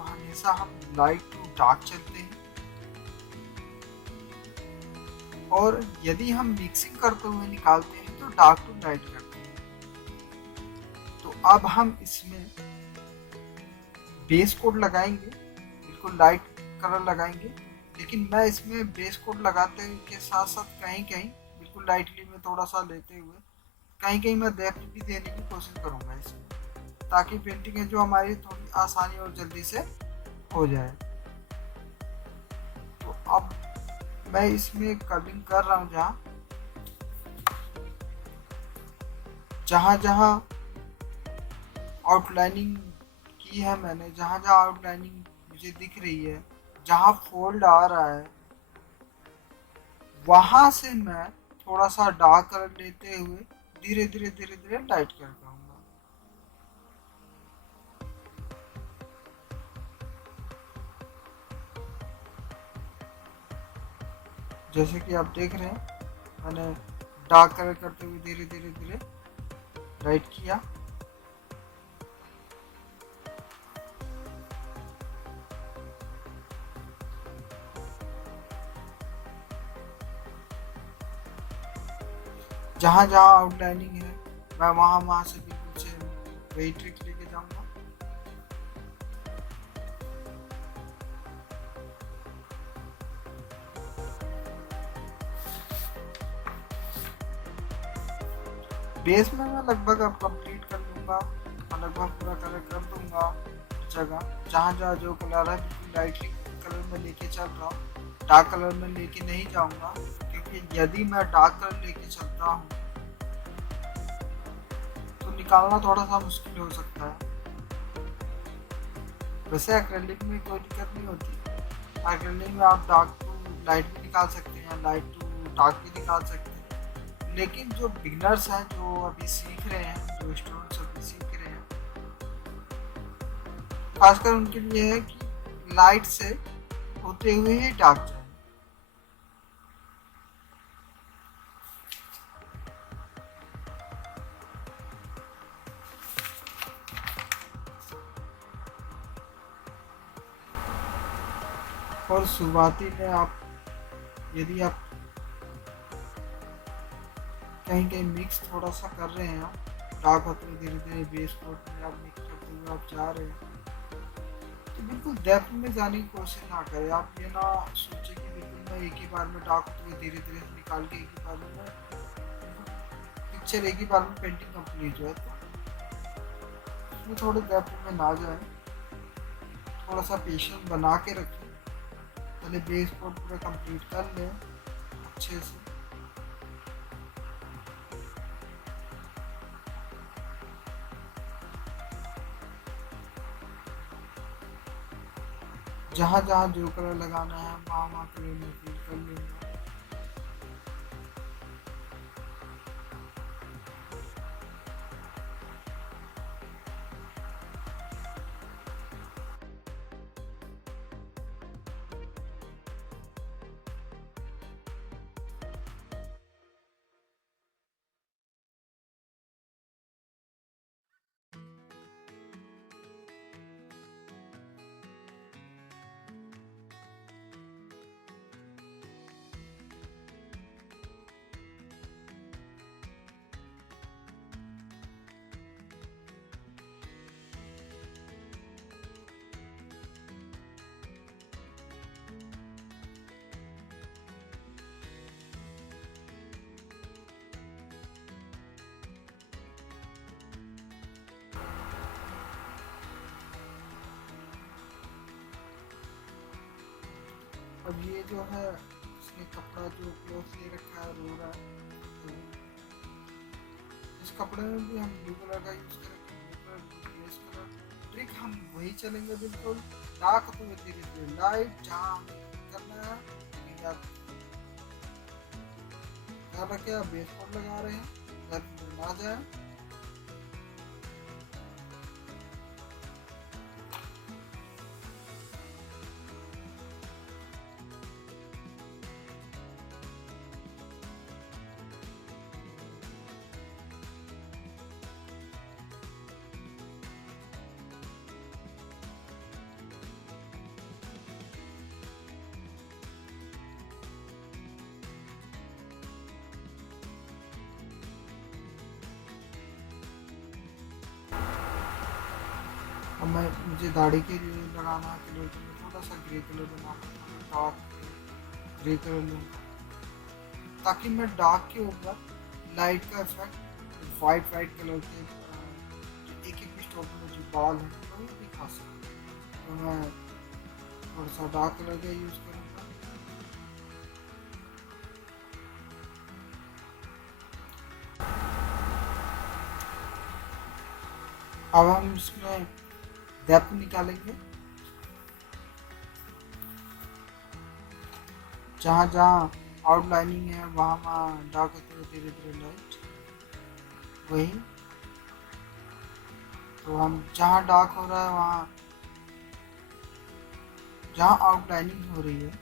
तो हमेशा हम लाइट टू डार्क चलते हैं, और यदि हम मिक्सिंग करते हुए निकालते हैं तो डार्क टू लाइट करते हैं। तो अब हम इसमें बेस कोड लगाएंगे, बिल्कुल लाइट कलर लगाएंगे, लेकिन मैं इसमें बेस कोड लगाते के साथ साथ कहीं कहीं बिल्कुल लाइटली में थोड़ा सा लेते हुए कहीं कहीं मैं डेप्थ भी देने की कोशिश करूँगा इसमें, ताकि पेंटिंग है जो हमारी थोड़ी आसानी और जल्दी से हो जाए। तो अब मैं इसमें कलरिंग कर रहा हूँ, जहाँ जहाँ आउटलाइनिंग की है मैंने, जहाँ जहाँ आउटलाइनिंग मुझे दिख रही है, जहाँ फोल्ड आ रहा है, वहाँ से मैं थोड़ा सा डार्क कलर लेते हुए धीरे धीरे धीरे धीरे लाइट कर पाऊंगा। जैसे कि आप देख रहे हैं, मैंने डार्क कलर करते हुए धीरे धीरे धीरे लाइट किया। जहाँ जहाँ आउटलाइनिंग है मैं वहाँ वहाँ से बिल्कुल से वही ट्रिक लेके जाऊंगा। बेस में मैं लगभग अब कंप्लीट कर लूँगा, मैं लगभग पूरा कलर कर दूंगा जगह जहाँ जहाँ जो कलर है बिल्कुल लाइटली कलर में लेके चल रहा हूँ, डार्क कलर में लेके नहीं जाऊँगा, क्योंकि यदि मैं डार्क कलर लेके चलता हूँ तो निकालना थोड़ा सा मुश्किल हो सकता है। वैसे एक्रेलिक में कोई दिक्कत नहीं होती, एक्रेलिक में आप डार्क टू लाइट भी निकाल सकते हैं, लाइट टू डार्क भी निकाल सकते हैं, लेकिन जो बिगनर्स हैं, जो अभी सीख रहे हैं, जो स्टूडेंट्स अभी सीख रहे हैं, खासकर उनके लिए है कि लाइट से होते हुए ही डार्क जाए। और शुरुआती में आप, यदि आप कहीं कहीं मिक्स थोड़ा सा कर रहे हैं, डार्क होते हुए धीरे धीरे बेस कोट में आप मिक्स करते हुए आप जा रहे हैं, तो बिल्कुल डेप्थ में जाने की कोशिश ना करें। आप ये ना सोचें कि बिल्कुल मैं एक ही बार में डार्क होते हुए धीरे धीरे निकाल के एक ही बार में पिक्चर एक ही बार में पेंटिंग कंप्लीट हो जाए, तो उसमें थोड़े डेप्थ में ना जाए, थोड़ा सा पेशेंस बना के रखें, पहले बेस कोट पूरा कंप्लीट कर लें अच्छे से। जहाँ जहाँ जो कलर लगाना है वहाँ वहाँ कलर में फिल कर लूँगा। अब ये जो है इसने कपड़ा जो क्लोथ ले रखा है रो रहा है, तो इस कपड़े में भी हम ब्लू कलर का यूज़ करेंगे, blue colour base colour trick हम वही चलेंगे बिल्कुल डार्क तो धीरे धीरे लाइट जहाँ करना है, लेकिन आप ध्यान रखें आप बेस कोड लगा रहे हैं ना जाए। और मैं मुझे दाढ़ी के लिए लगाना है कलर, तो मैं थोड़ा सा ग्रे कलर बनाऊँगा, डार्क ग्रे कलर लूँगा, ताकि मैं डार्क के ऊपर लाइट का इफेक्ट वाइट वाइट कलर के जो एक एक स्ट्रोक में जो बाल हैं वो दिखा सकूँ। तो मैं थोड़ा सा डार्क कलर का यूज़ करूँगा। अब हम इसमें डेप्थ निकालेंगे, जहाँ जहाँ आउटलाइनिंग है वहाँ वहाँ डार्क होते हुए धीरे धीरे लाइट, वही। तो हम जहाँ डार्क हो रहा है वहाँ, जहाँ आउटलाइनिंग हो रही है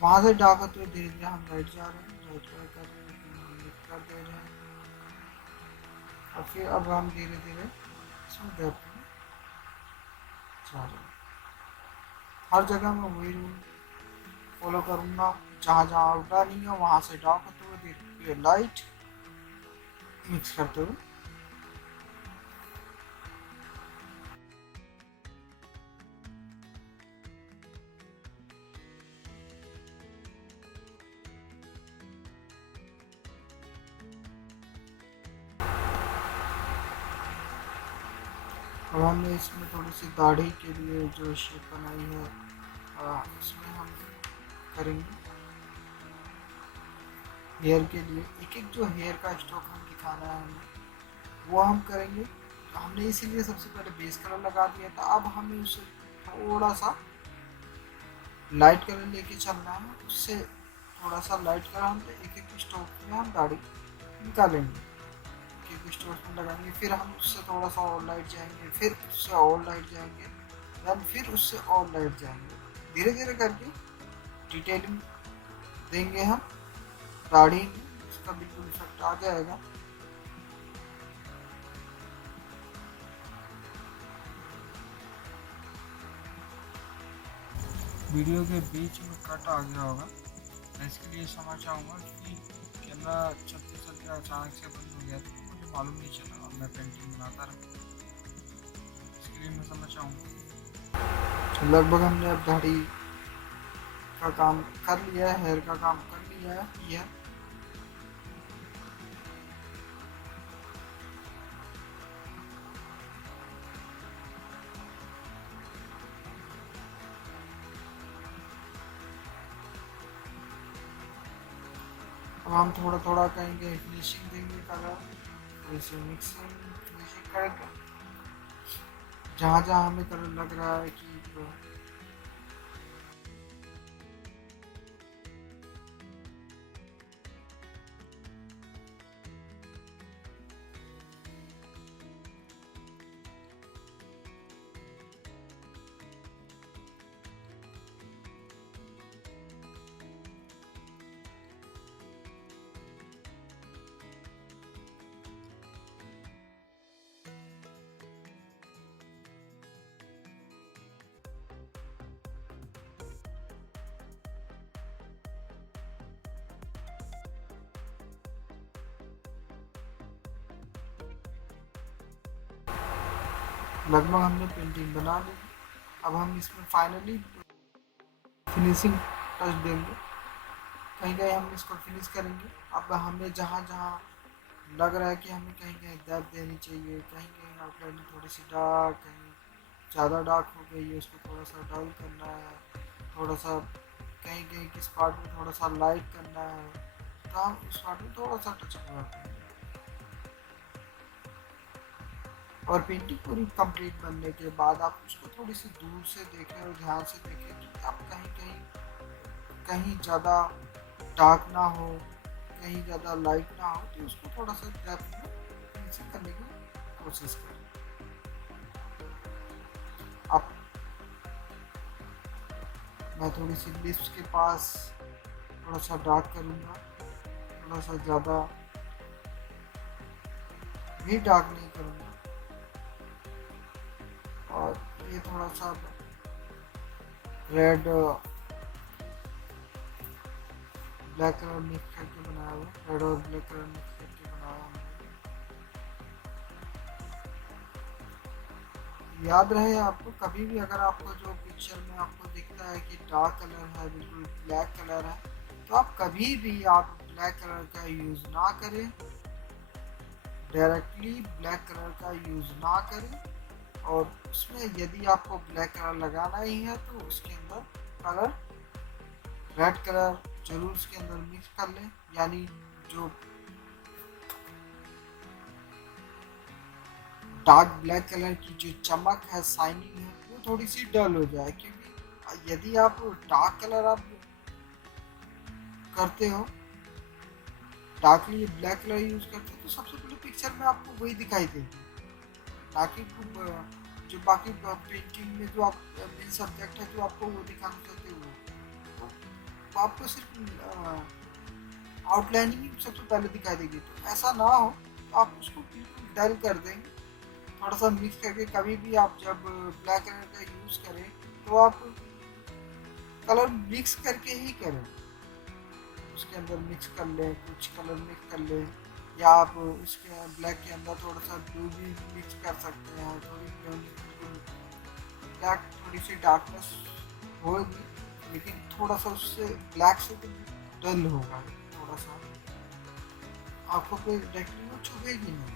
वहाँ से डार्क होते हुए धीरे धीरे हम लाइट जा रहे हैं, लाइट कर रहे हैं, फिर हम लिफ्ट कर दे रहे हैं, और फिर अब हम धीरे धीरे इसमें डेप्थ में जा रहे हैं। हर जगह मैं वही रूल फॉलो करूँगा, जहाँ जहाँ आउटलाइनिंग है वहाँ से डार्क होते हुए धीरे धीरे लाइट मिक्स करते हुए। अब हमने इसमें थोड़ी सी दाढ़ी के लिए जो शेप बनाई है इसमें हम करेंगे। हेयर के लिए एक एक जो हेयर का स्ट्रोक हम दिखाना है हमें, वो हम करेंगे। तो हमने इसीलिए सबसे पहले बेस कलर लगा दिया था, अब हमें उसे थोड़ा सा लाइट कलर लेके चलना है, उससे थोड़ा सा लाइट कलर हम एक एक स्ट्रोक में हम दाढ़ी निकालेंगे, एक एक स्ट्रोक में लगाएंगे, फिर हम उससे थोड़ा सा और लाइट जाएंगे, फिर उससे और लाइट जाएंगे, देन फिर उससे और लाइट जाएंगे, धीरे धीरे करके डिटेलिंग देंगे हम दाढ़ी में, उसका बिल्कुल इफेक्ट आ जाएगा। वीडियो के बीच में कट आ गया होगा, मैं इसके लिए समझ चाहूँगा कि कैमरा चलते चलते अचानक से बंद हो गया था, मुझे मालूम नहीं चला और मैं पेंटिंग बनाता रहा, इसके लिए मैं समझ चाहूँगा। लगभग हमने अब दाढ़ी का काम कर लिया है, हेयर का काम कर लिया है, ये अब हम थोड़ा थोड़ा कहेंगे फिनिशिंग देंगे कलर, जैसे मिक्सिंग फिनिशिंग करेंगे, जहाँ जहाँ हमें कलर लग रहा है कि लगभग हमने पेंटिंग बना ली। अब हम इसमें फाइनली फिनिशिंग टच देंगे, कहीं कहीं हम इसको फिनिश करेंगे। अब हमें जहाँ जहाँ लग रहा है कि हमें कहीं कहीं डेप्थ देनी चाहिए, कहीं कहीं आउटलाइन थोड़ी सी डार्क, कहीं ज़्यादा डार्क हो गई है उसको थोड़ा सा डल करना है, थोड़ा सा कहीं कहीं किस पार्ट में थोड़ा सा लाइट करना है, तो हम उस पार्ट में थोड़ा सा टच करते हैं। और पेंटिंग पूरी कंप्लीट बनने के बाद आप उसको थोड़ी सी दूर से देखें और ध्यान से देखें कि आप कहीं कहीं कहीं ज़्यादा डार्क ना हो, कहीं ज़्यादा लाइट ना हो, तो उसको थोड़ा सा डेप्थ में फिनिशिंग करने की कोशिश करें। आप मैं थोड़ी सी लिप्स के पास थोड़ा सा डार्क करूँगा, थोड़ा सा ज़्यादा भी डार्क नहीं करूँगा, और ये थोड़ा सा रेड ब्लैक कलर मिक्स करके बनाया हुआ, रेड और ब्लैक कलर मिक्स करके बनाया हमने। याद रहे आपको, कभी भी अगर आपको जो पिक्चर में आपको दिखता है कि डार्क कलर है, बिल्कुल ब्लैक कलर है, तो आप कभी भी आप ब्लैक कलर का यूज़ ना करें, डायरेक्टली ब्लैक कलर का यूज़ ना करें। और उसमें यदि आपको ब्लैक कलर लगाना ही है तो उसके अंदर कलर रेड कलर जरूर उसके अंदर मिक्स कर लें, यानी जो डार्क ब्लैक कलर की जो चमक है, शाइनिंग है, वो थोड़ी सी डल हो जाए। क्योंकि यदि आप डार्क कलर आप करते हो, डार्कली ब्लैक कलर यूज करते हो, तो सबसे पहले पिक्चर में आपको वही दिखाई देगी, ताकि जो बाकी पेंटिंग में जो आप मेन सब्जेक्ट है जो आपको वो दिखाना चाहते हो, तो आपको सिर्फ आउटलाइनिंग ही सबसे पहले दिखाई देगी। तो ऐसा ना हो, तो आप उसको बिल्कुल डल कर देंगे, थोड़ा सा मिक्स करके। कभी भी आप जब ब्लैक कलर का यूज़ करें तो आप कलर मिक्स करके ही करें, उसके अंदर मिक्स कर लें, कुछ कलर मिक्स कर लें, या आप उसके ब्लैक के अंदर थोड़ा सा ब्लू भी मिक्स कर सकते हैं। थोड़ी ब्लैक थोड़ी सी डार्कनेस होगी, लेकिन थोड़ा सा उससे ब्लैक से तो डल होगा थोड़ा सा, आंखों पे डायरेक्टली वो छुपेगी नहीं।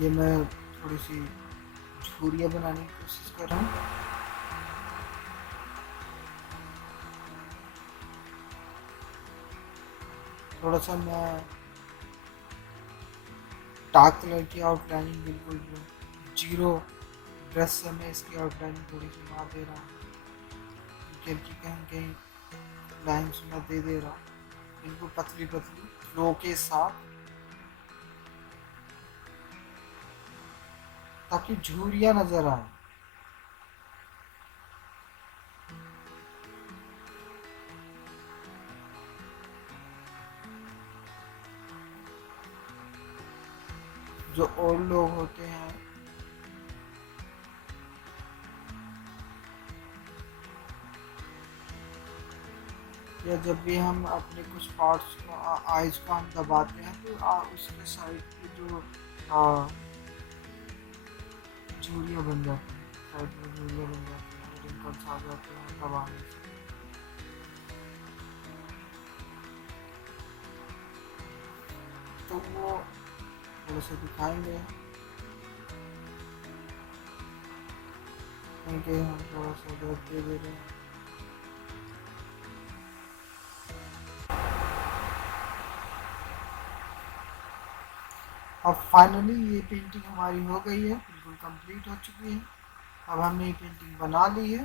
ये मैं थोड़ी सी झूरियाँ बनाने की कोशिश कर रहा हूँ। थोड़ा सा मैं डार्क कलर की आउटलाइनिंग बिल्कुल जीरो ब्रश से मैं इसकी आउटलाइनिंग थोड़ी सी मार दे रहा हूँ, की कहीं कहीं लाइन्स में दे रहा हूँ, बिल्कुल पतली पतली फ्लो के साथ, ताकि झूरियाँ नजर आए। जो और लोग होते हैं, या जब भी हम अपने कुछ पार्ट्स को, आइज को हम दबाते हैं, तो उसके साइड की जो झूरियाँ बन जाती हैं, साइड में झूरियाँ बन जाती हैं, रिंकल्स आ जाते हैं दबाने से। तो वो थोड़ा सा दिखाएंगे, कहीं हम थोड़ा सा दे रहे हैं। अब फाइनली ये पेंटिंग हमारी हो गई है, बिल्कुल कंप्लीट हो चुकी है। अब हमने ये पेंटिंग बना ली है।